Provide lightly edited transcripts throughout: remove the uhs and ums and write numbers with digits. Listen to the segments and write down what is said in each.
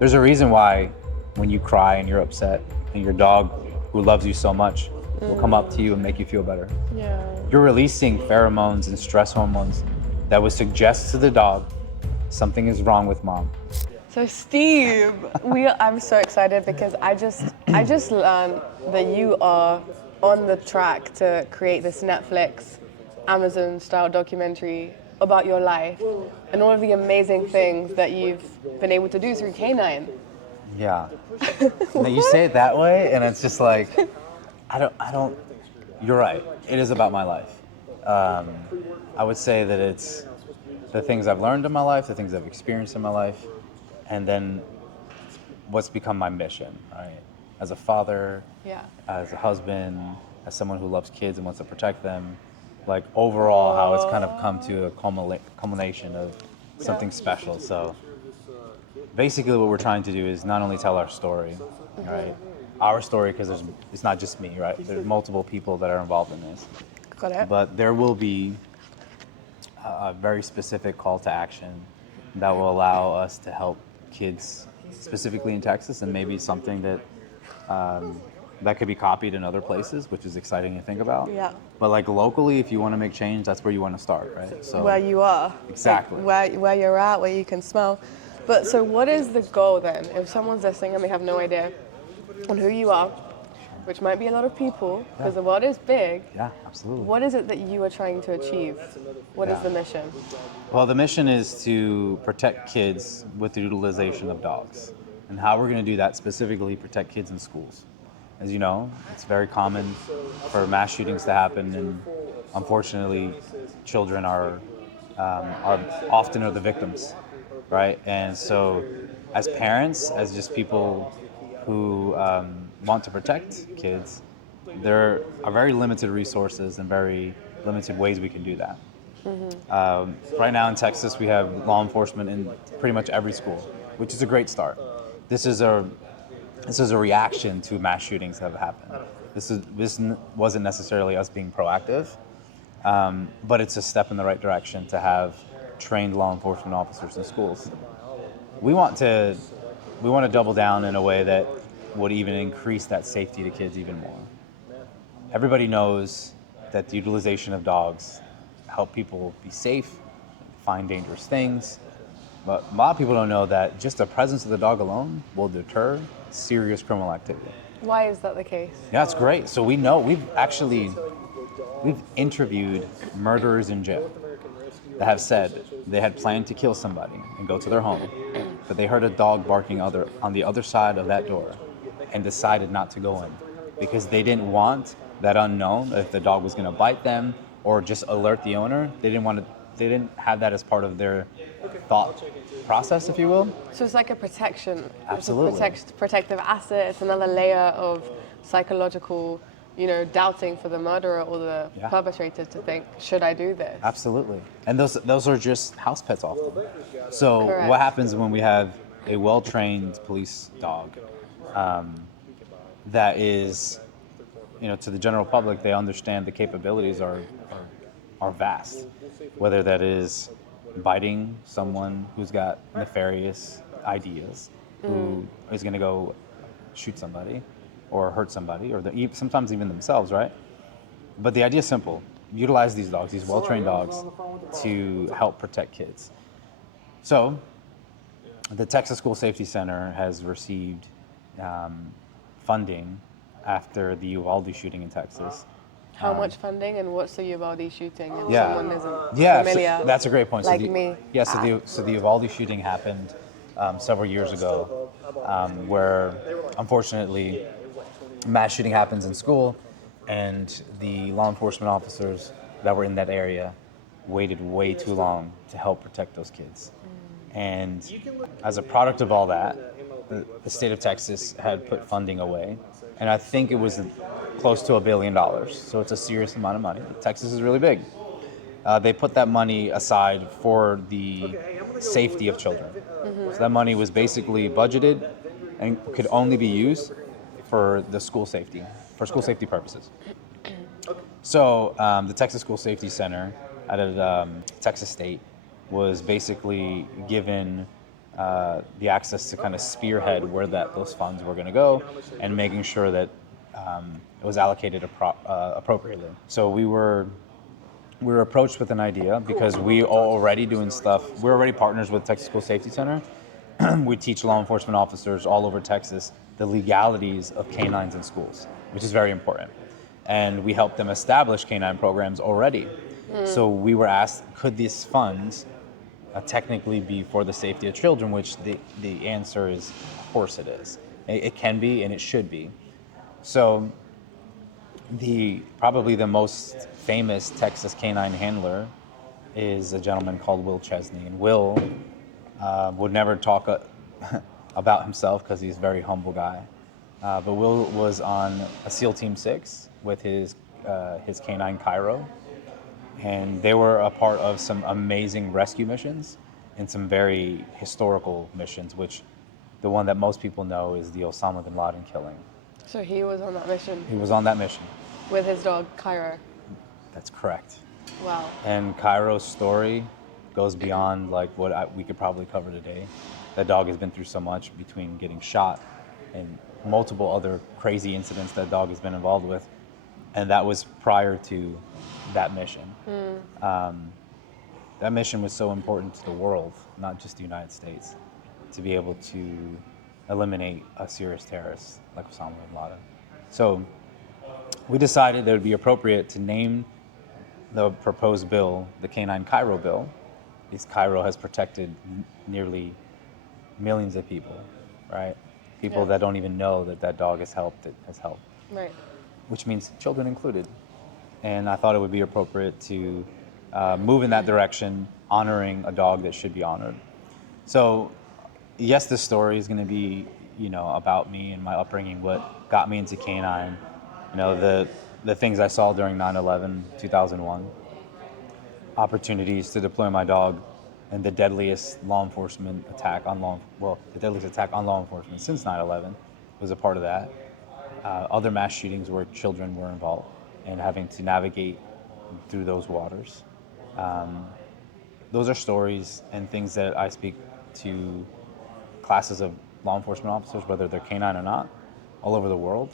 There's a reason why when you cry and you're upset and your dog who loves you so much will come up to you and make you feel better. Yeah. You're releasing pheromones and stress hormones that would suggest to the dog something is wrong with mom. So Steve, I'm so excited because I just learned that you are on the track to create this Netflix, Amazon style documentary about your life and all of the amazing things that you've been able to do through Canine. Yeah. Now you say it that way, and it's just like, I don't. You're right. It is about my life. Um, I would say that it's the things I've learned in my life, the things I've experienced in my life, and then what's become my mission, right? As a father, Yeah. as a husband, as someone who loves kids and wants to protect them, like overall how it's kind of come to a culmination of something special. So basically what we're trying to do is not only tell our story, right? Our story, because it's not just me, right? There's multiple people that are involved in this. Got it. But there will be a very specific call to action that will allow us to help kids, specifically in Texas, and maybe something that that could be copied in other places, which is exciting to think about. Yeah. But like locally, if you want to make change, that's where you want to start, right? So Where you are. Exactly. Like where you're at, where you can smell. But so what is the goal then? If someone's listening and they have no idea on who you are, which might be a lot of people, because the world is big, Yeah, absolutely. what is it that you are trying to achieve? What is Yeah. the mission? Well, the mission is to protect kids with the utilization of dogs. And how we're going to do that, specifically protect kids in schools. As you know, it's very common for mass shootings to happen, and unfortunately, children are often are the victims, right? And so, as parents, as just people who want to protect kids, there are very limited resources and very limited ways we can do that. Right now in Texas, we have law enforcement in pretty much every school, which is a great start. This is a reaction to mass shootings that have happened. Wasn't necessarily us being proactive, but it's a step in the right direction to have trained law enforcement officers in schools. We want to double down in a way that would even increase that safety to kids even more. Everybody knows that the utilization of dogs help people be safe, find dangerous things, but a lot of people don't know that just the presence of the dog alone will deter serious criminal activity. Why is that the case? Yeah, it's great. So we know we've interviewed murderers in jail that have said they had planned to kill somebody and go to their home, but they heard a dog barking on the other side of that door and decided not to go in because they didn't want that unknown if the dog was going to bite them or just alert the owner. They didn't have that as part of their thought process, if you will. So it's like a protection. Absolutely. It's a protective asset. It's another layer of psychological, doubting for the murderer or the perpetrator to think, should I do this? Absolutely. And those are just house pets often. So Correct. what happens when we have a well-trained police dog that is, to the general public, they understand the capabilities are vast, whether that is biting someone who's got nefarious ideas, who is going to go shoot somebody or hurt somebody, or sometimes even themselves, right? But the idea is simple. Utilize these dogs, these well-trained dogs, to help protect kids. So the Texas School Safety Center has received funding after the Uvalde shooting in Texas. How much funding and what's the Uvalde shooting? If Yeah. someone isn't Yeah, familiar. so that's a great point. Like me. Yeah, so the Uvalde shooting happened several years ago, where unfortunately mass shooting happens in school, and the law enforcement officers that were in that area waited way too long to help protect those kids. And as a product of all that, the state of Texas had put funding away, and I think it was close to $1 billion. So it's a serious amount of money. Texas is really big. They put that money aside for the safety of children. So that money was basically budgeted and could only be used for school safety purposes. So the Texas School Safety Center out of Texas State was basically given the access to kind of spearhead where those funds were going to go, and making sure that it was allocated appropriately. So we were approached with an idea because we are already doing stuff. We're already partners with Texas School Safety Center. We teach law enforcement officers all over Texas the legalities of canines in schools, which is very important. And we help them establish canine programs already. So we were asked, could these funds technically be for the safety of children, which the answer is, of course it is. It can be and it should be. So probably the most famous Texas canine handler is a gentleman called Will Chesney. And Will would never talk about himself because he's a very humble guy. But Will was on a SEAL Team 6 with his canine Cairo. And they were a part of some amazing rescue missions and some very historical missions, which the one that most people know is the Osama bin Laden killing. So he was on that mission? He was on that mission. With his dog, Cairo? That's correct. Wow. And Cairo's story goes beyond like what we could probably cover today. That dog has been through so much between getting shot and multiple other crazy incidents that dog has been involved with. And that was prior to that mission. That mission was so important to the world, not just the United States, to be able to eliminate a serious terrorist like Osama bin Laden. So we decided that it would be appropriate to name the proposed bill the Canine Cairo Bill, because Cairo has protected nearly millions of people, right? People that don't even know that dog has helped. Right. Which means children included. And I thought it would be appropriate to move in that direction, honoring a dog that should be honored. So, yes, this story is going to be, about me and my upbringing, what got me into canine, the things I saw during 9/11, 2001, opportunities to deploy my dog, and the deadliest law enforcement attack on the deadliest attack on law enforcement since 9/11 was a part of that. Other mass shootings where children were involved and having to navigate through those waters. Those are stories and things that I speak to classes of law enforcement officers, whether they're canine or not, all over the world,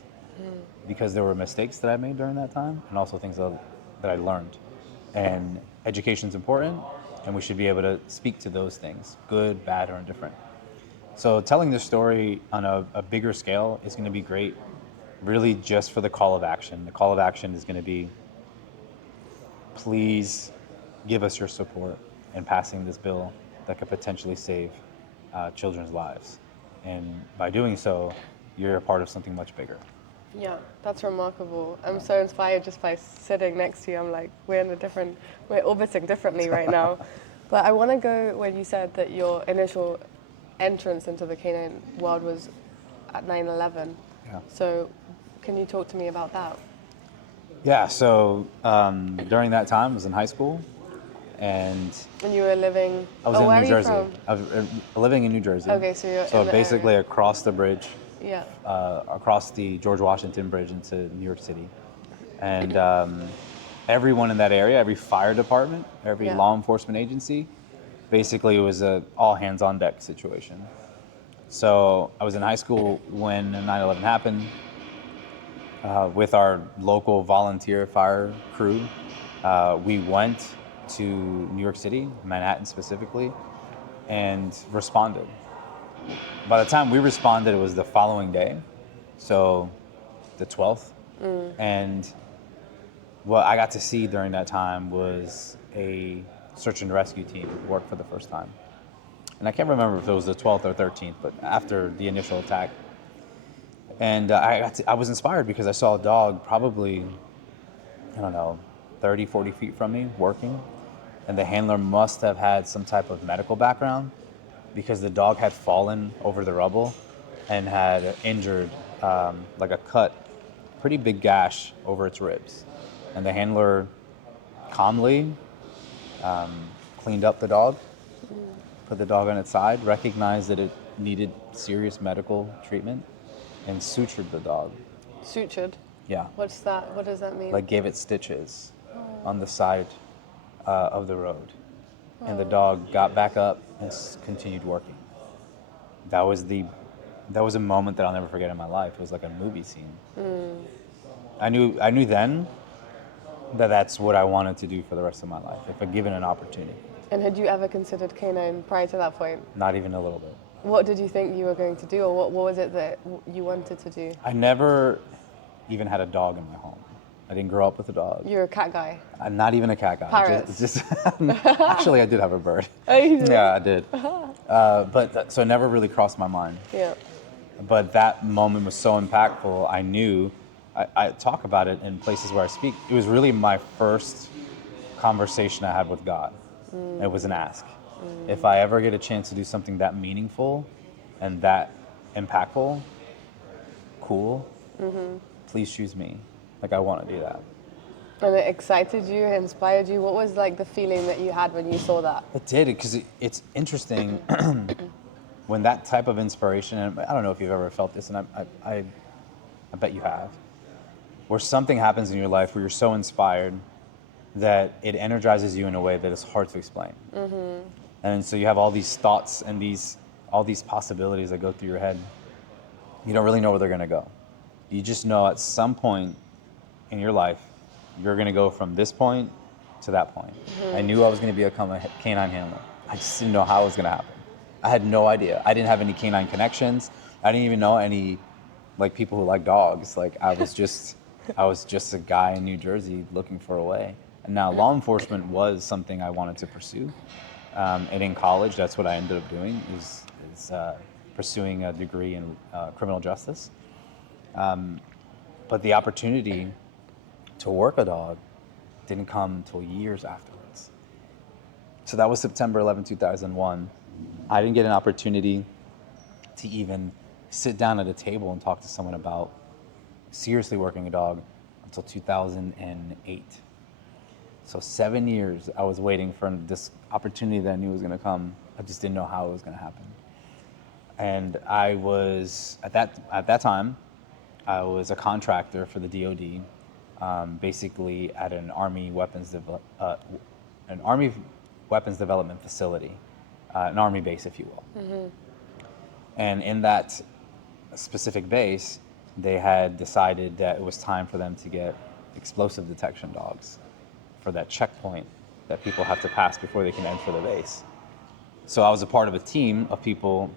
because there were mistakes that I made during that time and also things that I learned. And education is important, and we should be able to speak to those things, good, bad, or indifferent. So telling this story on a bigger scale is going to be great, really just for the call of action. The call of action is going to be, please give us your support in passing this bill that could potentially save children's lives. And by doing so, you're a part of something much bigger. Yeah, that's remarkable. I'm so inspired just by sitting next to you. I'm like, we're orbiting differently right now. But I want to go when you said that your initial entrance into the canine world was at 9/11. Yeah. So can you talk to me about that? Yeah, so during that time, I was in high school, and you were living... I was in where New are you Jersey. from? I was living in New Jersey. Okay, so you're So in the basically area. across the bridge, Yeah. across the George Washington Bridge into New York City. And everyone in that area, every fire department, every law enforcement agency, basically it was a all hands on deck situation. So I was in high school when 9/11 happened with our local volunteer fire crew. We went to New York City, Manhattan specifically, and responded. By the time we responded, it was the following day, so the 12th. And what I got to see during that time was a search and rescue team work for the first time. And I can't remember if it was the 12th or 13th, but after the initial attack. And I was inspired because I saw a dog probably, 30, 40 feet from me working. And the handler must have had some type of medical background because the dog had fallen over the rubble and had injured, like a cut, pretty big gash over its ribs. And the handler calmly cleaned up the dog, put the dog on its side, recognized that it needed serious medical treatment, and sutured the dog. Sutured? Yeah. What's that? What does that mean? Like gave it stitches on the side of the road. And the dog got back up and continued working. that was a moment that I'll never forget in my life. It was like a movie scene. I knew then that that's what I wanted to do for the rest of my life, if I given an opportunity. And had you ever considered canine prior to that point? Not even a little bit. What did you think you were going to do, or what was it that you wanted to do? I never even had a dog in my home. I didn't grow up with a dog. You're a cat guy. I'm not even a cat guy. Parrots. Actually, I did have a bird. Oh, you did? Yeah, I did. So it never really crossed my mind. Yeah. But that moment was so impactful. I knew, I talk about it in places where I speak. It was really my first conversation I had with God. It was an ask. If I ever get a chance to do something that meaningful and that impactful, cool, please choose me. Like, I want to do that. And it excited you, inspired you. What was like the feeling that you had when you saw that? It did, because it's interesting when that type of inspiration, and I don't know if you've ever felt this, and I bet you have, where something happens in your life where you're so inspired that it energizes you in a way that is hard to explain. And so you have all these thoughts and all these possibilities that go through your head. You don't really know where they're going to go. You just know at some point in your life, you're going to go from this point to that point. I knew I was going to become a canine handler. I just didn't know how it was going to happen. I had no idea. I didn't have any canine connections. I didn't even know any like people who like dogs. Like I was just a guy in New Jersey looking for a way. And now law enforcement was something I wanted to pursue. And in college, that's what I ended up doing, is pursuing a degree in criminal justice. But the opportunity to work a dog didn't come until years afterwards. So that was September 11, 2001. I didn't get an opportunity to even sit down at a table and talk to someone about seriously working a dog until 2008. So 7 years I was waiting for this opportunity that I knew was going to come. I just didn't know how it was going to happen. And I was, at that time, I was a contractor for the DoD, basically at an Army weapons development facility, an Army base, if you will. And in that specific base, they had decided that it was time for them to get explosive detection dogs for that checkpoint that people have to pass before they can enter the base. So I was a part of a team of people,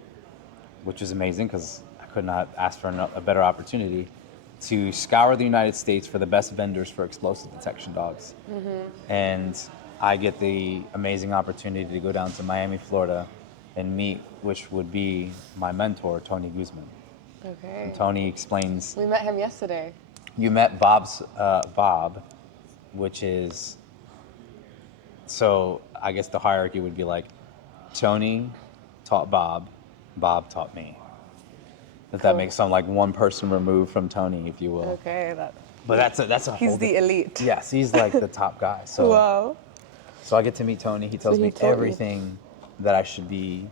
which was amazing because I could not ask for a better opportunity, to scour the United States for the best vendors for explosive detection dogs. And I get the amazing opportunity to go down to Miami, Florida, and meet, which would be my mentor, Tony Guzman. Okay. And Tony explains. We met him yesterday. You met Bob, which is, so I guess the hierarchy would be like, Tony taught Bob, Bob taught me. If that makes some like one person removed from Tony, if you will. Okay, But that's a he's the elite. Yes, he's like the top guy. So Wow. So I get to meet Tony. He tells he me taught you. everything that I should be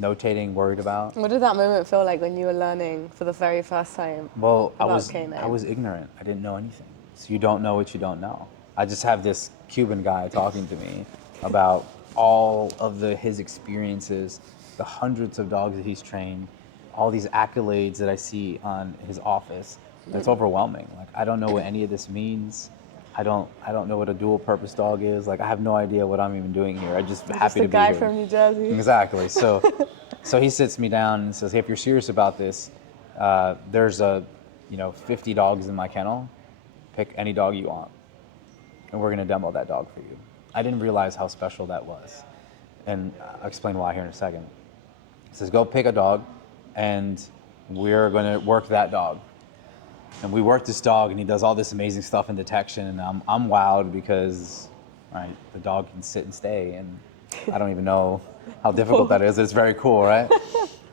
notating, worried about. What did that moment feel like when you were learning for the very first time? Well, I about was canine? ignorant. I didn't know anything. So you don't know what you don't know. I just have this Cuban guy talking to me about all of his experiences, the hundreds of dogs that he's trained, all these accolades that I see on his office. It's overwhelming. Like, I don't know what any of this means. I don't know what a dual purpose dog is. Like, I have no idea what I'm even doing here. I'm just happy to be here. Just a guy from New Jersey. Exactly. So he sits me down and says, hey, if you're serious about this, there's 50 dogs in my kennel. Pick any dog you want, and we're gonna demo that dog for you. I didn't realize how special that was, and I'll explain why here in a second. He says, go pick a dog, and we're gonna work that dog. And we work this dog, and he does all this amazing stuff in detection, and I'm wowed because, right, the dog can sit and stay, and I don't even know how difficult that is. It's very cool, right?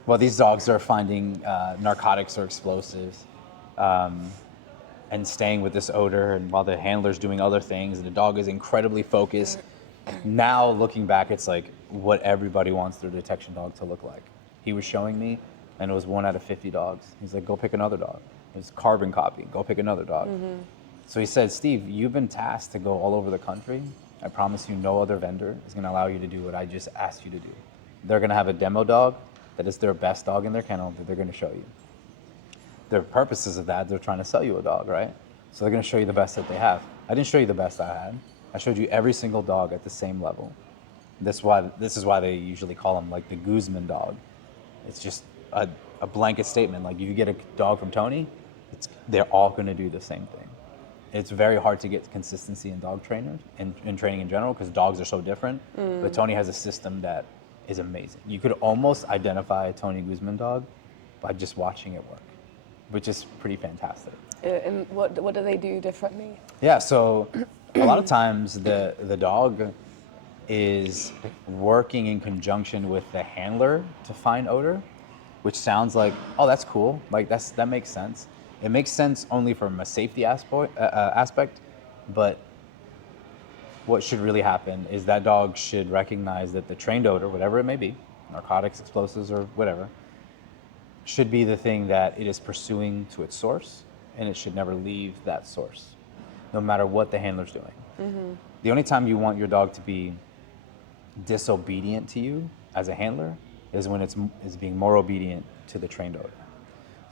Well, these dogs are finding narcotics or explosives, and staying with this odor, and while the handler's doing other things, and the dog is incredibly focused. Now, looking back, it's like what everybody wants their detection dog to look like. He was showing me, and it was 1 out of 50 dogs. He's like, go pick another dog. It's carbon copy, go pick another dog. So he said, Steve, you've been tasked to go all over the country. I promise you no other vendor is gonna allow you to do what I just asked you to do. They're gonna have a demo dog, that is their best dog in their kennel that they're going to show you. Their purposes of that, they're trying to sell you a dog, right? So they're going to show you the best that they have. I didn't show you the best I had. I showed you every single dog at the same level. This is why they usually call them like the Guzman dog. It's just a blanket statement. Like if you get a dog from Tony, they're all going to do the same thing. It's very hard to get consistency in dog trainers and training in general because dogs are so different. But Tony has a system that is amazing. You could almost identify a Tony Guzman dog by just watching it work, which is pretty fantastic. And what do they do differently? Yeah, so a lot of times the dog is working in conjunction with the handler to find odor, which sounds like, oh, that's cool. Like that makes sense. It makes sense only from a safety aspect, but what should really happen is that dog should recognize that the trained odor, whatever it may be, narcotics, explosives, or whatever, should be the thing that it is pursuing to its source, and it should never leave that source, no matter what the handler's doing. Mm-hmm. The only time you want your dog to be disobedient to you as a handler is when it's being more obedient to the trained odor.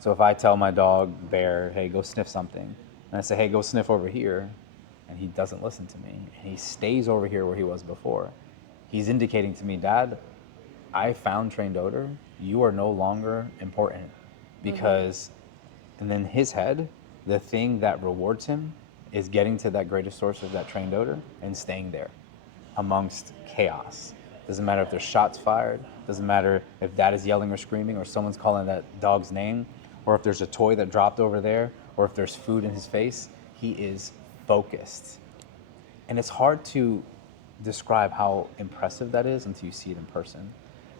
So if I tell my dog, Bear, hey, go sniff something, and I say, hey, go sniff over here, and he doesn't listen to me, and he stays over here where he was before, he's indicating to me, Dad, I found trained odor, you are no longer important. Because, and then his head, the thing that rewards him is getting to that greatest source of that trained odor and staying there amongst chaos. Doesn't matter if there's shots fired, doesn't matter if Dad is yelling or screaming or someone's calling that dog's name, or if there's a toy that dropped over there, or if there's food in his face, he is focused. And it's hard to describe how impressive that is until you see it in person.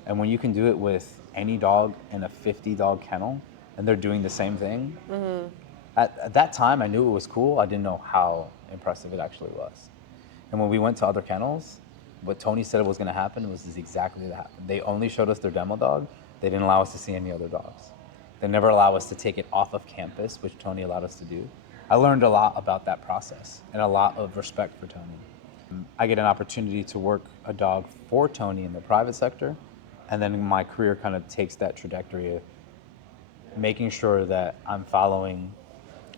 And when you can do it with any dog in a 50-dog kennel, and they're doing the same thing, at that time I knew it was cool, I didn't know how impressive it actually was. And when we went to other kennels, what Tony said was gonna happen was exactly that happened. They only showed us their demo dog, they didn't allow us to see any other dogs. They never allow us to take it off of campus, which Tony allowed us to do. I learned a lot about that process and a lot of respect for Tony. I get an opportunity to work a dog for Tony in the private sector, and then my career kind of takes that trajectory of making sure that I'm following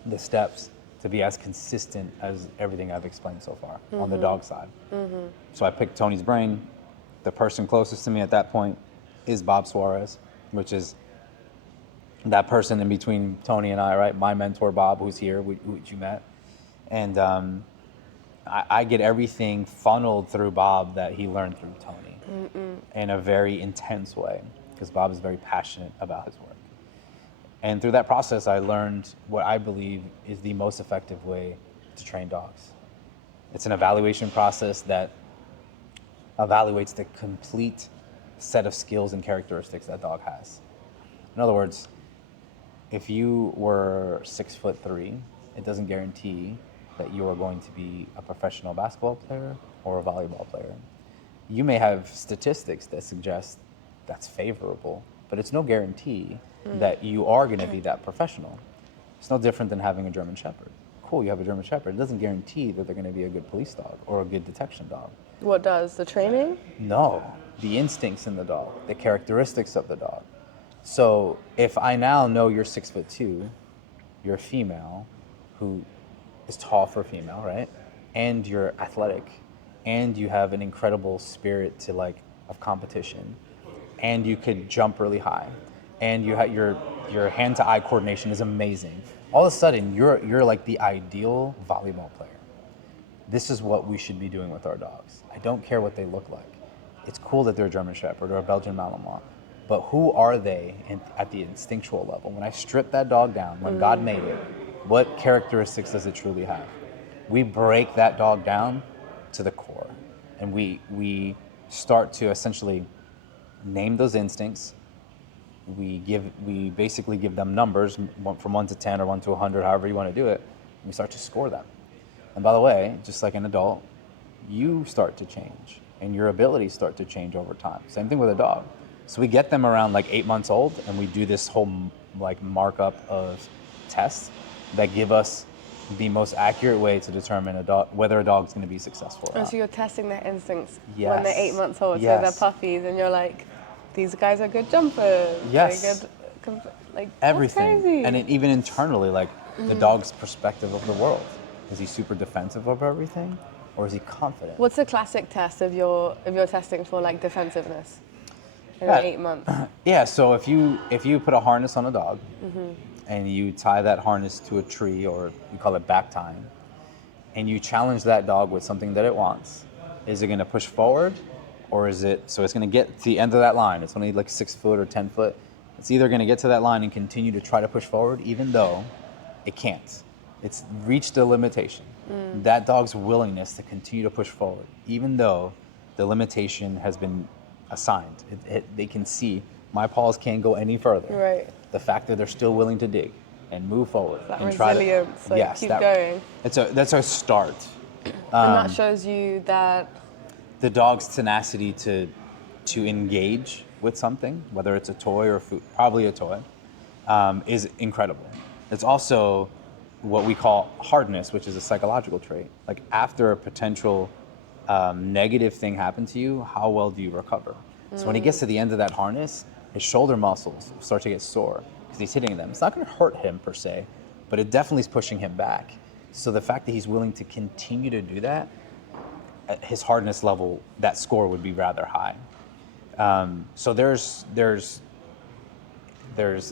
the steps to be as consistent as everything I've explained so far on the dog side. So I picked Tony's brain. The person closest to me at that point is Bob Suarez, which is that person in between Tony and I, right? My mentor, Bob, who's here, which you met. And I get everything funneled through Bob that he learned through Tony in a very intense way, because Bob is very passionate about his work. And through that process, I learned what I believe is the most effective way to train dogs. It's an evaluation process that evaluates the complete set of skills and characteristics that dog has. In other words, if you were 6'3", it doesn't guarantee that you are going to be a professional basketball player or a volleyball player. You may have statistics that suggest that's favorable, but it's no guarantee that you are going to be that professional. It's no different than having a German Shepherd. Cool, you have a German Shepherd. It doesn't guarantee that they're going to be a good police dog or a good detection dog. What does? The training? No, the instincts in the dog, the characteristics of the dog. So if I now know you're 6'2", you're a female who is tall for a female, right? And you're athletic, and you have an incredible spirit of competition, and you could jump really high, and you have your hand-to-eye coordination is amazing. All of a sudden, you're like the ideal volleyball player. This is what we should be doing with our dogs. I don't care what they look like. It's cool that they're a German Shepherd or a Belgian Malinois, but who are they at the instinctual level? When I strip that dog down, when God made it, what characteristics does it truly have? We break that dog down to the core, and we start to essentially name those instincts. We basically give them numbers from 1 to 10 or 1 to 100, however you want to do it, and we start to score them. And by the way, just like an adult, you start to change, and your abilities start to change over time. Same thing with a dog. So we get them around 8 months old, and we do this whole markup of tests that give us the most accurate way to determine whether a dog's going to be successful or not. So you're testing their instincts Yes. when they're 8 months old, Yes. so they're puppies, and you're like, these guys are good jumpers. Yes. They're good, like Everything. That's crazy. And even internally, like the dog's perspective of the world. Is he super defensive of everything, or is he confident? What's a classic test of your testing for like defensiveness in Yeah. 8 months? Yeah, so if you put a harness on a dog and you tie that harness to a tree, or you call it back tying, and you challenge that dog with something that it wants, is it going to push forward, or is it, so it's going to get to the end of that line, it's only like 6 foot or 10 foot, it's either going to get to that line and continue to try to push forward even though it can't. It's reached a limitation. That dog's willingness to continue to push forward, even though the limitation has been assigned. They can see my paws can't go any further. Right. The fact that they're still willing to dig and move forward That and resilience, try to, like keep going. That's a start. And that shows you that The dog's tenacity to engage with something, whether it's a toy or food, probably a toy, is incredible. It's also what we call hardness, which is a psychological trait. Like after a potential negative thing happened to you, how well do you recover? So when he gets to the end of that harness, his shoulder muscles start to get sore because he's hitting them. It's not going to hurt him per se, but it definitely is pushing him back. So the fact that he's willing to continue to do that, at his hardness level, that score would be rather high. So there's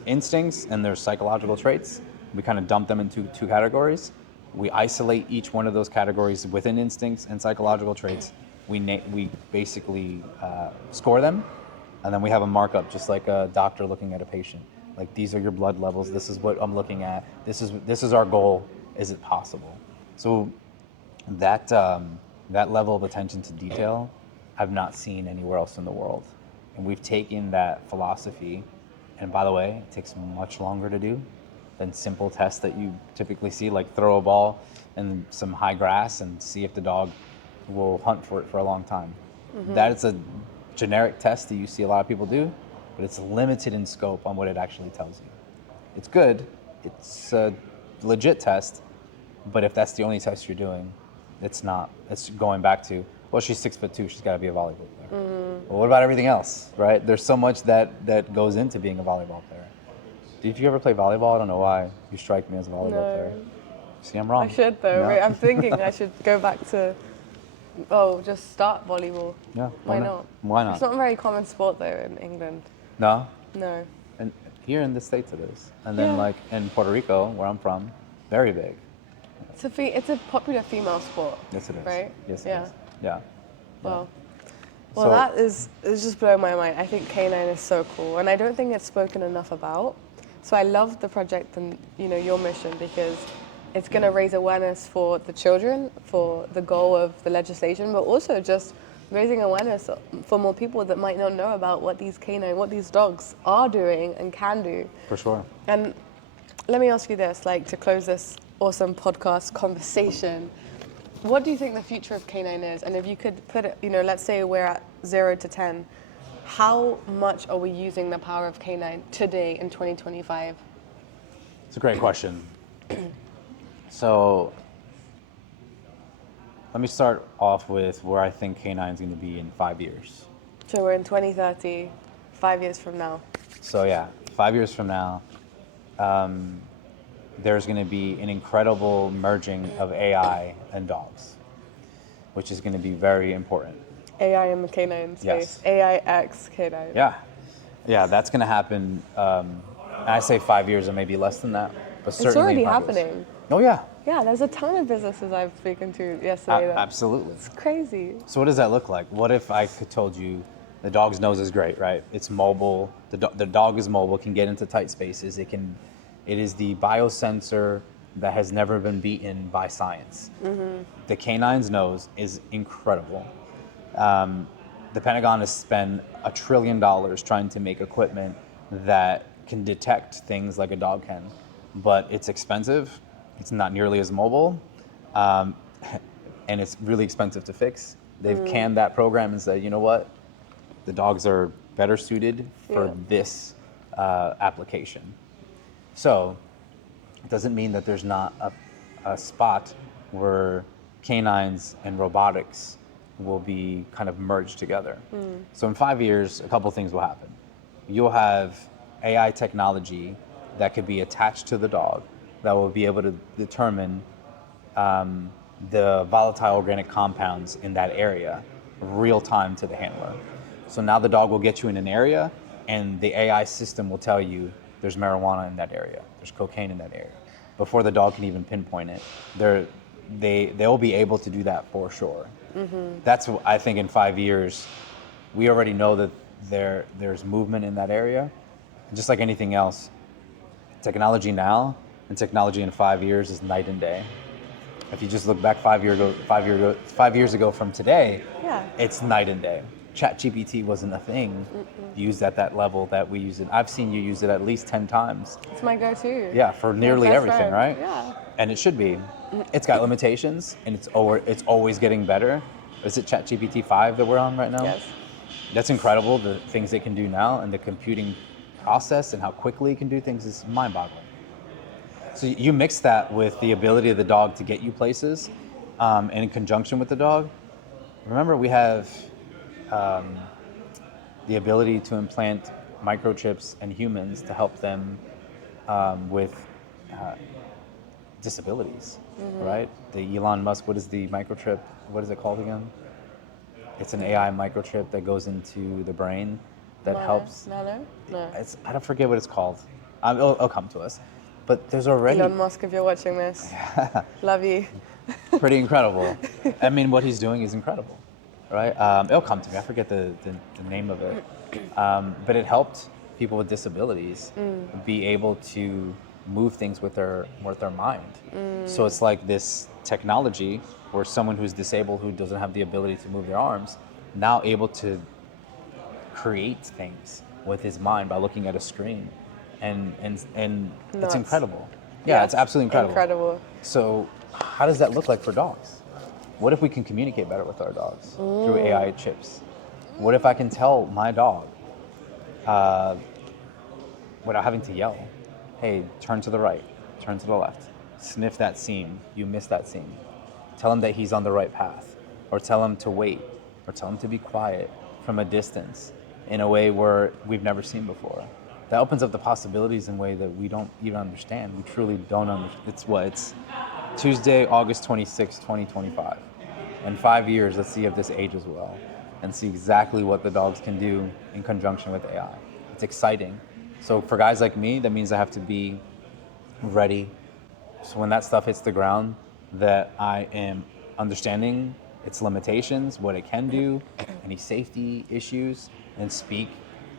instincts and there's psychological traits. We kind of dump them into 2 categories. We isolate each one of those categories within instincts and psychological traits. We basically score them, and then we have a markup, just like a doctor looking at a patient. Like, these are your blood levels. This is what I'm looking at. This is our goal. Is it possible? So that level of attention to detail, I've not seen anywhere else in the world. And we've taken that philosophy, and by the way, it takes much longer to do than simple tests that you typically see, like throw a ball in some high grass and see if the dog will hunt for it for a long time. That is a generic test that you see a lot of people do, but it's limited in scope on what it actually tells you. It's good, it's a legit test, but if that's the only test you're doing, it's not. It's going back to, well, she's 6'2", she's got to be a volleyball player. Well, what about everything else, right? There's so much that goes into being a volleyball player. Did you ever play volleyball? I don't know why you strike me as a volleyball player. See, I'm wrong. I should though. No? Wait, I'm thinking I should go back to just start volleyball. Yeah. Why not? Why not? It's not a very common sport though in England. No. No. And here in the States it is. And then Yeah. like in Puerto Rico, where I'm from, very big. It's a popular female sport. Yes, it is. Right? Yes, it Yeah. is. Yeah. Well, So- that is just blowing my mind. I think Canine is so cool, and I don't think it's spoken enough about. So I love the project and your mission, because it's going to raise awareness for the children, for the goal of the legislation, but also just raising awareness for more people that might not know about what these dogs are doing and can do. For sure. And let me ask you this, like to close this awesome podcast conversation, what do you think the future of Canine is? And if you could put it, let's say we're at 0 to 10, how much are we using the power of Canine today in 2025? It's a great question. So let me start off with where I think Canine is going to be in 5 years. So we're in 2030, 5 years from now. So yeah, 5 years from now, there's going to be an incredible merging of AI and dogs, which is going to be very important. AI in the canine space. Yes. AI X canine. Yeah, that's going to happen. I say 5 years, or maybe less than that, but certainly It's already in 5 years. happening. Oh yeah, Yeah, there's a ton of businesses I've spoken to yesterday. that- absolutely. It's crazy. So what does that look like? What if I could told you the dog's nose is great, right? It's mobile. The dog is mobile, can get into tight spaces. It is the biosensor that has never been beaten by science. The canine's nose is incredible. The Pentagon has spent $1 trillion trying to make equipment that can detect things like a dog can, but it's expensive. It's not nearly as mobile, and it's really expensive to fix. They've canned that program and said, you know what? The dogs are better suited for this application. So it doesn't mean that there's not a spot where canines and robotics will be kind of merged together. So in 5 years, a couple things will happen. You'll have AI technology that could be attached to the dog that will be able to determine the volatile organic compounds in that area real time to the handler. So now the dog will get you in an area and the AI system will tell you there's marijuana in that area, there's cocaine in that area. Before the dog can even pinpoint it, they'll be able to do that for sure. That's, I think, in 5 years, we already know that there's movement in that area. Just like anything else, technology now and technology in 5 years is night and day. If you just look back 5 years ago from today, Yeah. it's night and day. ChatGPT wasn't a thing used at that level that we use it. I've seen you use it at least 10 times. It's my go-to. Yeah, for nearly best everything, friend. right? Yeah. And it should be. It's got limitations, and it's always getting better. Is it ChatGPT 5 that we're on right now? Yes. That's incredible, the things it can do now, and the computing process and how quickly it can do things is mind-boggling. So you mix that with the ability of the dog to get you places, and in conjunction with the dog, remember we have the ability to implant microchips in humans to help them with disabilities, right? The Elon Musk, what is the microchip? What is it called again? It's an AI microchip that goes into the brain that helps. No. I don't forget what it's called. It'll come to us. But there's already Elon Musk, if you're watching this, love you. pretty incredible. I mean, what he's doing is incredible, right? It'll come to me. I forget the name of it. But it helped people with disabilities be able to move things with their mind. So it's like this technology where someone who's disabled, who doesn't have the ability to move their arms, now able to create things with his mind by looking at a screen. And it's Nuts. incredible. Yeah, it's absolutely incredible. Incredible. So how does that look like for dogs? What if we can communicate better with our dogs through AI chips? What if I can tell my dog, without having to yell, hey, turn to the right, turn to the left, sniff that seam, you missed that seam. Tell him that he's on the right path, or tell him to wait, or tell him to be quiet from a distance in a way where we've never seen before. That opens up the possibilities in a way that we don't even understand. We truly don't understand. It's Tuesday, August 26, 2025. In 5 years, let's see if this ages well and see exactly what the dogs can do in conjunction with AI. It's exciting. So for guys like me, that means I have to be ready. So when that stuff hits the ground, that I am understanding its limitations, what it can do, any safety issues, and speak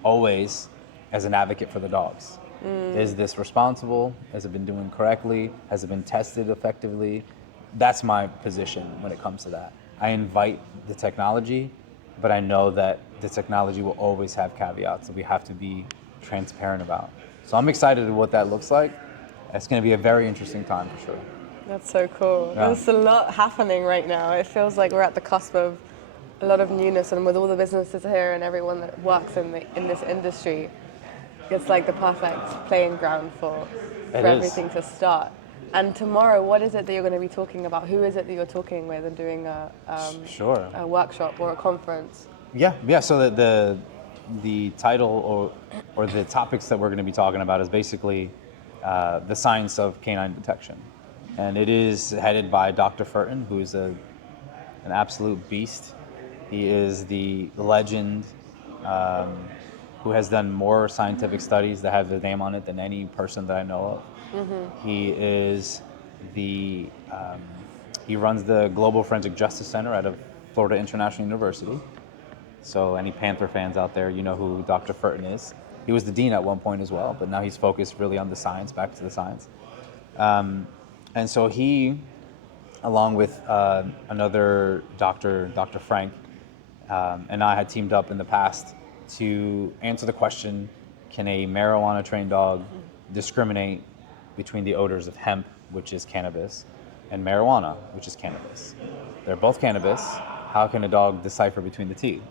always as an advocate for the dogs. Is this responsible? Has it been doing correctly? Has it been tested effectively? That's my position when it comes to that. I invite the technology, but I know that the technology will always have caveats that we have to be transparent about. So I'm excited at what that looks like. It's going to be a very interesting time for sure. That's so cool. Yeah. There's a lot happening right now. It feels like we're at the cusp of a lot of newness, and with all the businesses here and everyone that works in this industry, it's like the perfect playing ground for everything to start. And tomorrow, what is it that you're going to be talking about? Who is it that you're talking with and doing a workshop or a conference? Yeah. So the title or the topics that we're going to be talking about is basically the science of canine detection, and it is headed by Dr. Furton, who is an absolute beast. He is the legend who has done more scientific studies that have the name on it than any person that I know of. He is he runs the Global Forensic Justice Center out of Florida International University. So any Panther fans out there, you know who Dr. Furton is. He was the dean at one point as well, but now he's focused really on the science, back to the science. And so he, along with another doctor, Dr. Frank, and I had teamed up in the past to answer the question, can a marijuana-trained dog discriminate between the odors of hemp, which is cannabis, and marijuana, which is cannabis? They're both cannabis. How can a dog decipher between the two?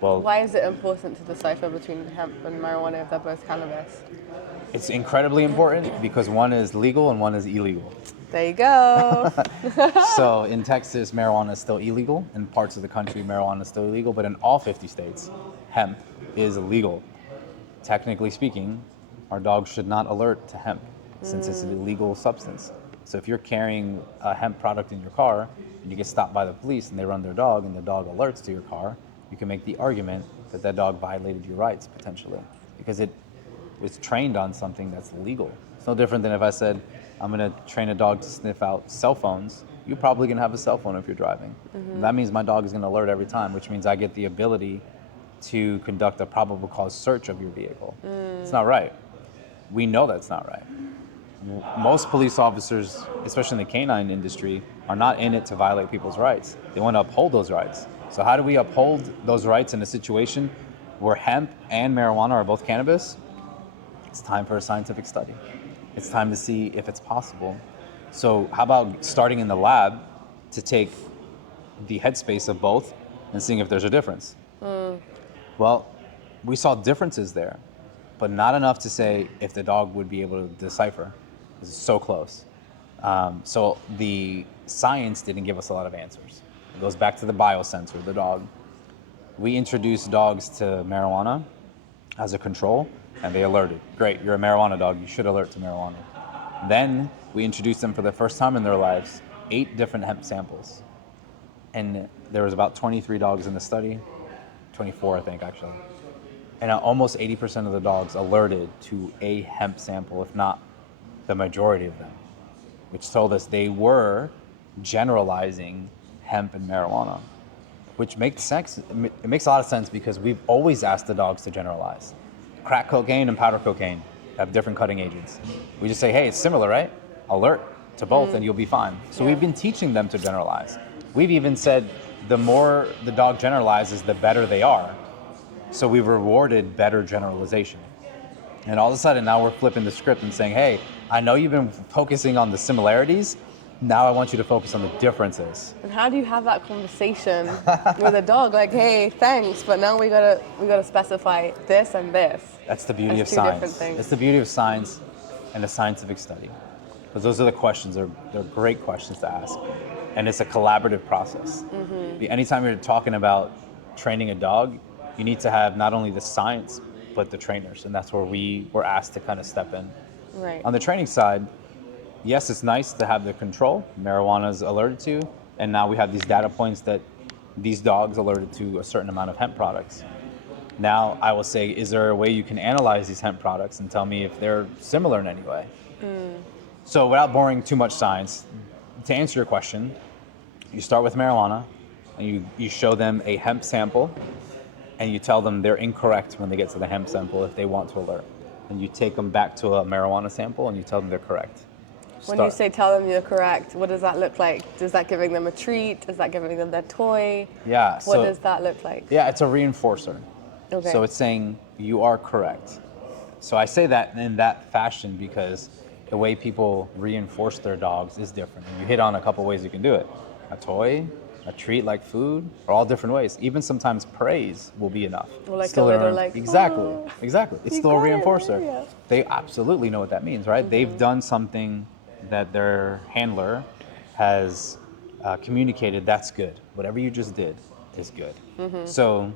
Well, why is it important to decipher between hemp and marijuana if they're both cannabis? It's incredibly important because one is legal and one is illegal. There you go. So in Texas, marijuana is still illegal. In parts of the country, marijuana is still illegal. But in all 50 states, hemp is illegal. Technically speaking, our dogs should not alert to hemp since it's an illegal substance. So if you're carrying a hemp product in your car and you get stopped by the police and they run their dog and the dog alerts to your car, you can make the argument that that dog violated your rights potentially because it was trained on something that's legal. It's no different than if I said, I'm going to train a dog to sniff out cell phones. You're probably going to have a cell phone if you're driving. That means my dog is going to alert every time, which means I get the ability to conduct a probable cause search of your vehicle. It's not right. We know that's not right. Most police officers, especially in the canine industry, are not in it to violate people's rights. They want to uphold those rights. So how do we uphold those rights in a situation where hemp and marijuana are both cannabis? It's time for a scientific study. It's time to see if it's possible. So how about starting in the lab to take the headspace of both and seeing if there's a difference? Well, we saw differences there, but not enough to say if the dog would be able to decipher. It's so close. So the science didn't give us a lot of answers. It goes back to the biosensor, the dog. We introduced dogs to marijuana as a control, and they alerted. Great, you're a marijuana dog, you should alert to marijuana. Then we introduced them for the first time in their lives, 8 different hemp samples. And there was about 23 dogs in the study, 24 I think actually. And almost 80% of the dogs alerted to a hemp sample, if not the majority of them, which told us they were generalizing hemp and marijuana, which makes sense. It makes a lot of sense because we've always asked the dogs to generalize. Crack cocaine and powder cocaine have different cutting agents. We just say, hey, it's similar, right? Alert to both and you'll be fine. So we've been teaching them to generalize. We've even said the more the dog generalizes, the better they are. So we've rewarded better generalization. And all of a sudden now we're flipping the script and saying, hey, I know you've been focusing on the similarities. Now I want you to focus on the differences. And how do you have that conversation with a dog? Like, hey, thanks, but now we gotta specify this and this. That's the beauty of That's two different science. things. It's the beauty of science and a scientific study. Because those are the questions, they're great questions to ask. And it's a collaborative process. Anytime you're talking about training a dog, you need to have not only the science, but the trainers. And that's where we were asked to kind of step in. Right. On the training side, yes, it's nice to have the control. Marijuana is alerted to. And now we have these data points that these dogs alerted to a certain amount of hemp products. Now I will say, is there a way you can analyze these hemp products and tell me if they're similar in any way? So without boring too much science, to answer your question, you start with marijuana and you show them a hemp sample and you tell them they're incorrect when they get to the hemp sample if they want to alert. And you take them back to a marijuana sample and you tell them they're correct. When you say tell them you're correct, what does that look like? Is that giving them a treat? Is that giving them their toy? Yeah. What does that look like? Yeah, it's a reinforcer. Okay. So it's saying you are correct. So I say that in that fashion because the way people reinforce their dogs is different. And you hit on a couple ways you can do it. A toy, a treat like food, or all different ways. Even sometimes praise will be enough. Or like still a little like, exactly, oh, exactly. It's you still a got it, reinforcer. yeah. They absolutely know what that means, right? They've done something that their handler has communicated, that's good. Whatever you just did is good. So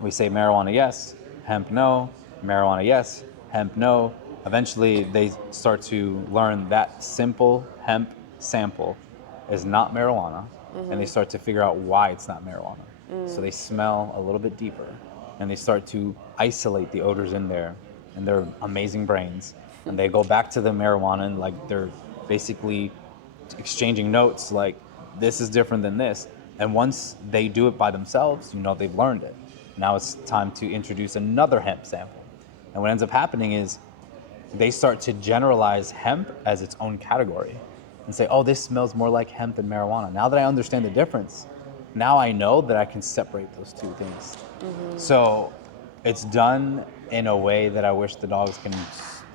we say marijuana yes, hemp no, marijuana yes, hemp no. Eventually they start to learn that simple hemp sample is not marijuana, and they start to figure out why it's not marijuana. So they smell a little bit deeper, and they start to isolate the odors in there, and their amazing brains, and they go back to the marijuana and like they're basically exchanging notes like this is different than this. And once they do it by themselves, you know they've learned it. Now it's time to introduce another hemp sample. And what ends up happening is they start to generalize hemp as its own category and say, oh, this smells more like hemp than marijuana. Now that I understand the difference, now I know that I can separate those two things. So it's done in a way that I wish the dogs can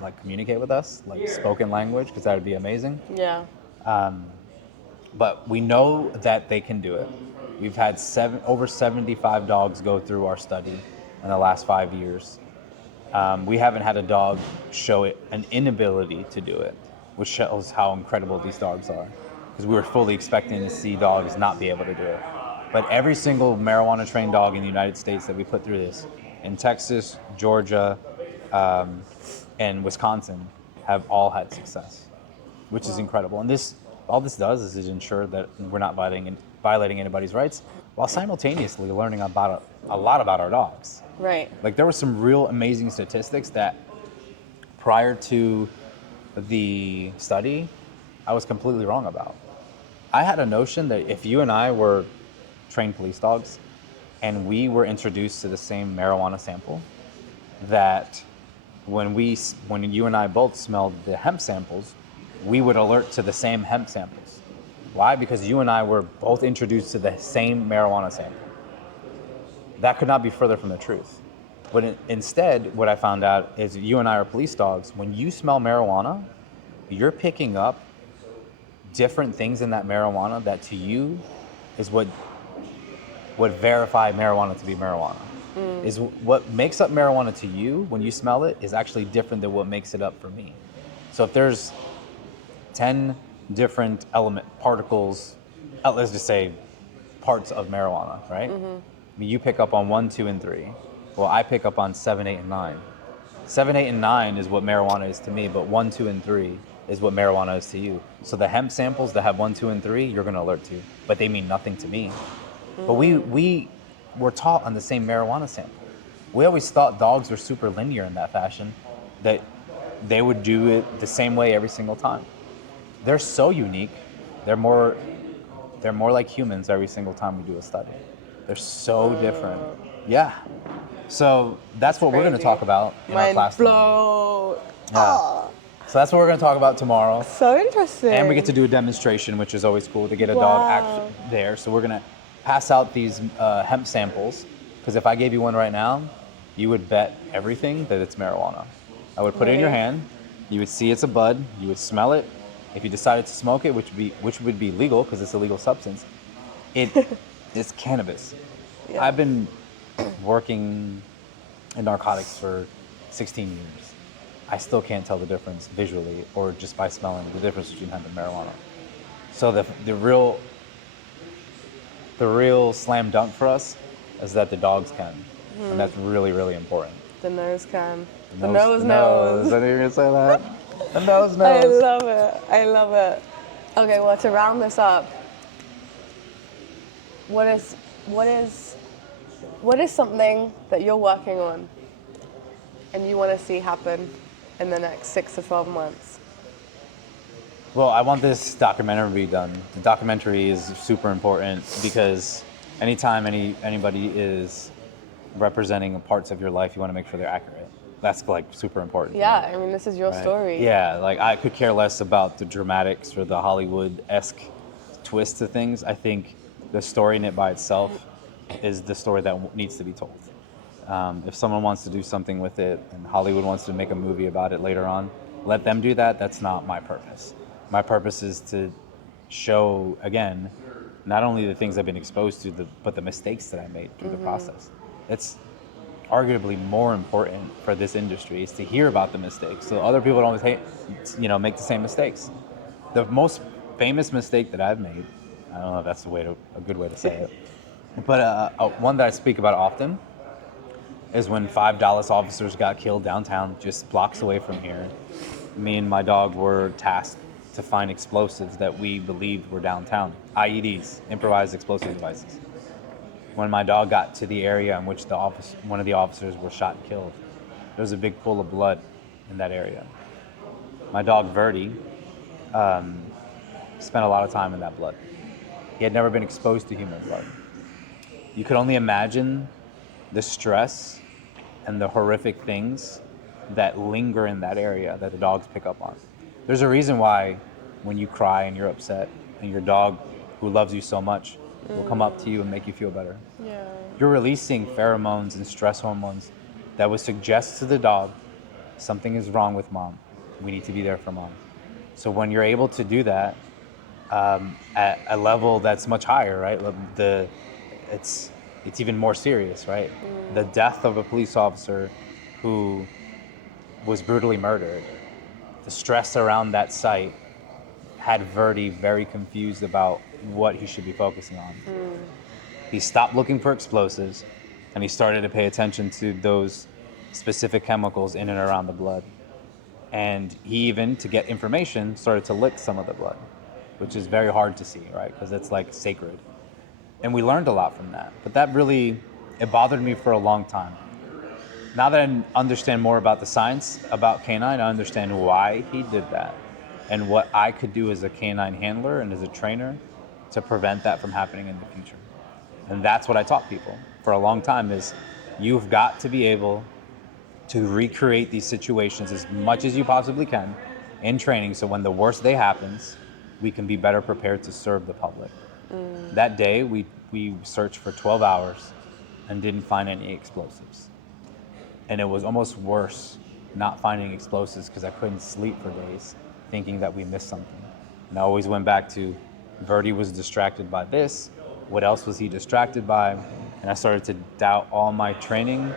like communicate with us, like spoken language, because that would be amazing. Yeah. But we know that they can do it. We've had over 75 dogs go through our study in the last 5 years. We haven't had a dog show it an inability to do it. which shows how incredible these dogs are. Because we were fully expecting to see dogs not be able to do it. But every single marijuana trained dog in the United States that we put through this, in Texas, Georgia, and Wisconsin, have all had success, which is incredible. And all this does is ensure that we're not violating anybody's rights, while simultaneously learning about a lot about our dogs. Right. Like there were some real amazing statistics that prior to the study, I was completely wrong about. I had a notion that if you and I were trained police dogs and we were introduced to the same marijuana sample, that when you and I both smelled the hemp samples, we would alert to the same hemp samples. Why? Because you and I were both introduced to the same marijuana sample. That could not be further from the truth. But instead, what I found out is you and I are police dogs. When you smell marijuana, you're picking up different things in that marijuana that to you is what would verify marijuana to be marijuana. Is what makes up marijuana to you when you smell it is actually different than what makes it up for me. So if there's 10 different particles, let's just say parts of marijuana, right? I mean, you pick up on 1, 2, and 3. Well, I pick up on 7, 8, and 9. 7, 8, and 9 is what marijuana is to me, but 1, 2, and 3 is what marijuana is to you. So the hemp samples that have 1, 2, and 3, you're going to alert to, but they mean nothing to me. But we were taught on the same marijuana sample. We always thought dogs were super linear in that fashion, that they would do it the same way every single time. They're so unique. They're more like humans every single time we do a study. They're so different. Yeah. So that's what we're going to talk about in our class tomorrow. Blow. Yeah. So that's what we're going to talk about tomorrow. So interesting. And we get to do a demonstration, which is always cool to get a dog actually there. So we're going to pass out these hemp samples, because if I gave you one right now, you would bet everything that it's marijuana. I would put it in your hand. You would see it's a bud. You would smell it. If you decided to smoke it, which would be legal because it's a legal substance, it is cannabis. Yeah. I've been working in narcotics for 16 years. I still can't tell the difference visually or just by smelling the difference between hemp and marijuana. So the real slam dunk for us is that the dogs can, and that's really, really important. The nose can. The nose knows. I knew you were gonna say that. The nose knows. I love it. I love it. Okay, well, to round this up, what is something that you're working on and you want to see happen in the next 6 to 12 months? Well, I want this documentary to be done. The documentary is super important because anytime anybody is representing parts of your life, you want to make sure they're accurate. That's like super important. Yeah, I mean, this is your story. Yeah, like I could care less about the dramatics or the Hollywood-esque twist to things. I think the story in it by itself is the story that needs to be told. If someone wants to do something with it and Hollywood wants to make a movie about it later on, let them do that. That's not my purpose. My purpose is to show, again, not only the things I've been exposed to, but the mistakes that I made through the process. It's arguably more important for this industry is to hear about the mistakes, so other people don't make the same mistakes. The most famous mistake that I've made, I don't know if that's a good way to say it, but one that I speak about often is when 5 Dallas officers got killed downtown, just blocks away from here. Me and my dog were tasked to find explosives that we believed were downtown, IEDs, improvised explosive devices. When my dog got to the area in which one of the officers was shot and killed, there was a big pool of blood in that area. My dog, Verdi, spent a lot of time in that blood. He had never been exposed to human blood. You could only imagine the stress and the horrific things that linger in that area that the dogs pick up on. There's a reason why when you cry and you're upset and your dog, who loves you so much, will come up to you and make you feel better. Yeah. You're releasing pheromones and stress hormones that would suggest to the dog something is wrong with mom. We need to be there for mom. So when you're able to do that at a level that's much higher, right? It's even more serious, right? The death of a police officer who was brutally murdered the stress around that site had Verdi very confused about what he should be focusing on. He stopped looking for explosives, and he started to pay attention to those specific chemicals in and around the blood. And he even, to get information, started to lick some of the blood, which is very hard to see, right? Because it's like sacred. And we learned a lot from that. But that really, it bothered me for a long time. Now that I understand more about the science about canine, I understand why he did that and what I could do as a canine handler and as a trainer to prevent that from happening in the future. And that's what I taught people for a long time is you've got to be able to recreate these situations as much as you possibly can in training so when the worst day happens, we can be better prepared to serve the public. That day, we searched for 12 hours and didn't find any explosives. And it was almost worse not finding explosives because I couldn't sleep for days thinking that we missed something. And I always went back to Verdi was distracted by this. What else was he distracted by? And I started to doubt all my training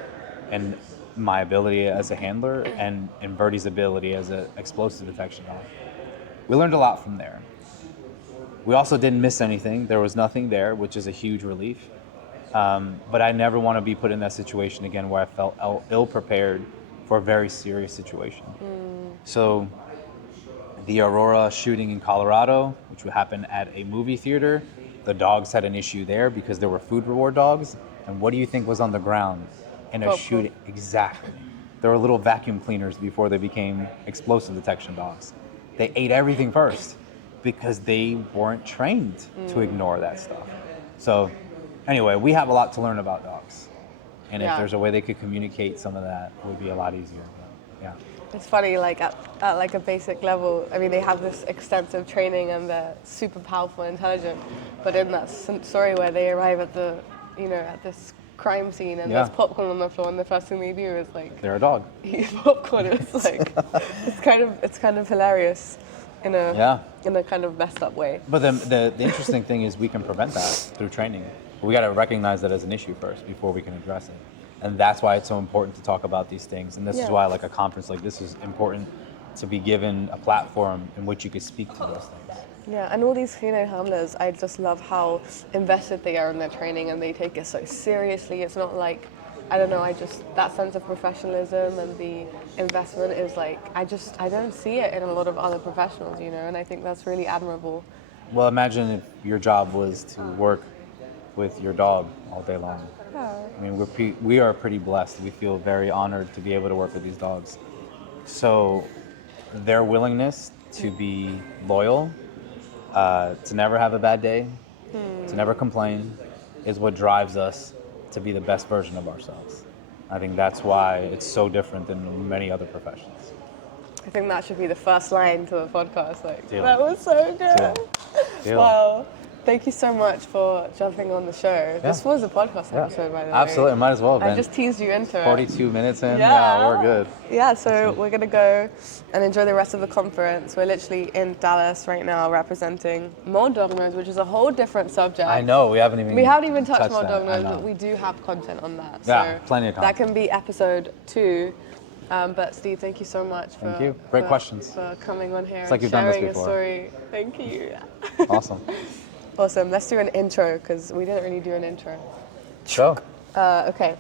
and my ability as a handler and Verdi's ability as an explosive detection dog. We learned a lot from there. We also didn't miss anything. There was nothing there, which is a huge relief. But I never want to be put in that situation again where I felt ill-prepared for a very serious situation. So the Aurora shooting in Colorado, which would happen at a movie theater, the dogs had an issue there because there were food reward dogs. And what do you think was on the ground in a shooting? Exactly. There were little vacuum cleaners before they became explosive detection dogs. They ate everything first because they weren't trained to ignore that stuff. So anyway, we have a lot to learn about dogs. And if there's a way they could communicate some of that, it would be a lot easier. But, yeah. It's funny, like at like a basic level, I mean, they have this extensive training and they're super powerful and intelligent. But in that story where they arrive at the, at this crime scene and there's popcorn on the floor and the first thing they do is like they're a dog. Eat popcorn. It's like it's kind of hilarious in a kind of messed up way. But the interesting thing is we can prevent that through training. We got to recognize that as an issue first before we can address it. And that's why it's so important to talk about these things. And this is why like a conference like this is important to be given a platform in which you could speak to those things. Yeah, and all these canine handlers, I just love how invested they are in their training and they take it so seriously. It's not like, I don't know, that sense of professionalism and the investment is like, I don't see it in a lot of other professionals, and I think that's really admirable. Well, imagine if your job was to work with your dog all day long. I mean, we are pretty blessed. We feel very honored to be able to work with these dogs. So their willingness to be loyal, to never have a bad day, to never complain, is what drives us to be the best version of ourselves. I think that's why it's so different than many other professions. I think that should be the first line to the podcast. Deal. That was so good. Deal. Wow. Thank you so much for jumping on the show. Yeah. This was a podcast episode, by the way. Absolutely, might as well have been. I just teased you into 42 minutes in, we're good. Yeah, so we're going to go and enjoy the rest of the conference. We're literally in Dallas right now representing More Dog Nose, which is a whole different subject. I know, we haven't even touched More Dog Nose, but we do have content on that. Yeah, plenty of content. That can be episode 2. But Steve, thank you so much for questions. For coming on here like and sharing your story. Thank you. Awesome. Awesome. Let's do an intro because we didn't really do an intro. Sure. Okay.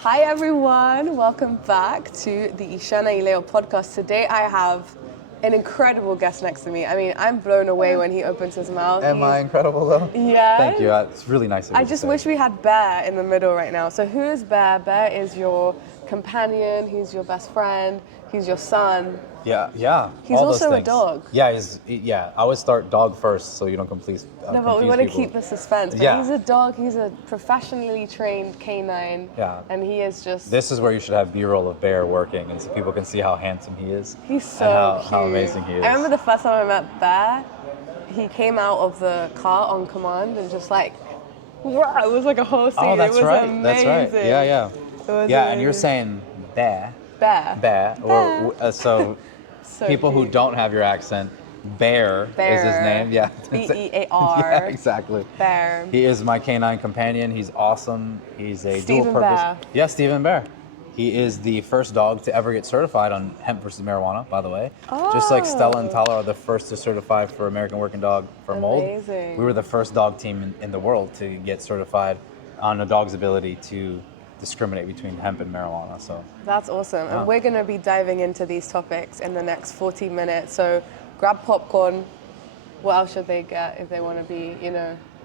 Hi everyone. Welcome back to the Yshana y Leo podcast. Today I have an incredible guest next to me. I mean, I'm blown away when he opens his mouth. Am I incredible though? Yeah. Thank you. It's really nice of you. I just wish we had Bear in the middle right now. So who is Bear? Bear is your companion. He's your best friend. He's your son. Yeah. He's all also those a things. dog. Yeah. I always start dog first, so you don't confuse. No, but we want to people. keep the suspense. But he's a dog. He's a professionally trained canine. Yeah. And he is just. This is where you should have B-roll of Bear working, and so people can see how handsome he is. He's so cute. How amazing he is. I remember the first time I met Bear. He came out of the car on command and just like, wow, it was like a whole scene. Oh, that's it was right. amazing. That's right. Yeah. Amazing. And you're saying Bear. Bear. So people cute. who don't have your accent, Bear is his name. Yeah. B-E-A-R. Yeah, exactly. Bear. He is my canine companion. He's awesome. He's a Stephen dual purpose. Bear. Yeah, Stephen Bear. He is the first dog to ever get certified on hemp versus marijuana, by the way. Just like Stella and Tala are the first to certify for American Working Dog for mold. Amazing. We were the first dog team in the world to get certified on a dog's ability to discriminate between hemp and marijuana. So That's awesome. Yeah. And we're going to be diving into these topics in the next 40 minutes. So grab popcorn. What else should they get if they want to be,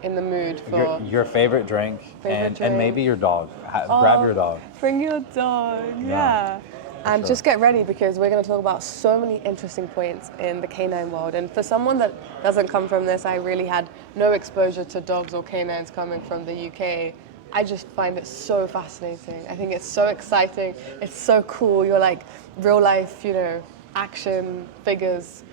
in the mood for your favorite drink, and maybe your dog. Grab your dog. Bring your dog, yeah. And sure. just get ready because we're going to talk about so many interesting points in the canine world. And for someone that doesn't come from this, I really had no exposure to dogs or canines coming from the UK. I just find it so fascinating. I think it's so exciting. It's so cool. You're like real life, action figures,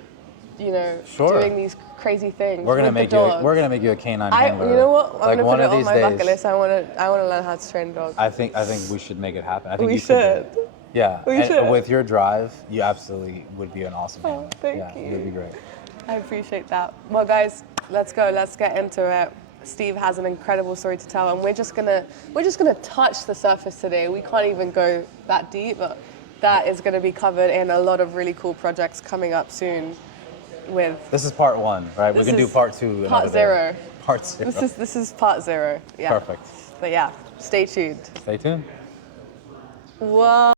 Sure. doing these crazy things. We're gonna with make the you. dogs. We're gonna make you a canine You handler. know what? I'm Like gonna one put it of on these my days. bucket list. I wanna learn how to train dogs. I think we should make it happen. I think We you could do should. it. Yeah. We and should. with your drive, you absolutely would be an awesome handler. Thank yeah, you. It would be great. I appreciate that. Well, guys, let's go. Let's get into it. Steve has an incredible story to tell, and we're just gonna touch the surface today. We can't even go that deep, but that is gonna be covered in a lot of really cool projects coming up soon. This is part 1, right? We can do part 2. Part 0. Part 0. This is part 0. Yeah. Perfect. But yeah, stay tuned. Stay tuned. Whoa.